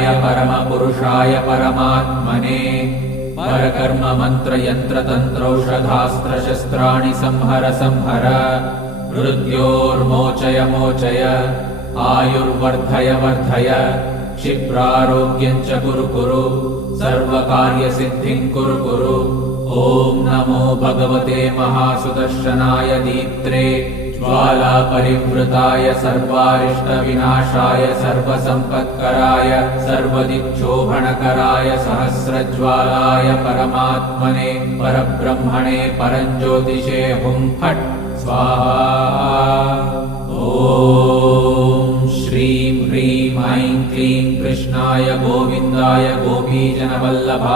परब्रह्मपुरुषाय परमपुरुषाय परमात्मने परकर्म मंत्र यंत्र तंत्रौषधास्त्र शस्त्राणि संहर संहर मृत्योर्मोचय मोचय आयुर्वर्धय वर्धय क्षिप्रारोग्यं च कुरु कुरु सर्वकार्यसिद्धिं कुरु कुरु। ॐ नमो भगवते महासुदर्शनाय दीप्त्रे ज्वालापरिवृताय सर्वारिष्टविनाशाय सर्वसम्पत्कराय सर्वदिक्शोभनकराय सहस्रज्वालाय परमात्मने परब्रह्मणे परञ्ज्योतिषे हुं फट् स्वाहा। ॐ श्रीं ह्रीं ऐं क्लीं कृष्णाय गोविन्दाय गोपीजनवल्लभाय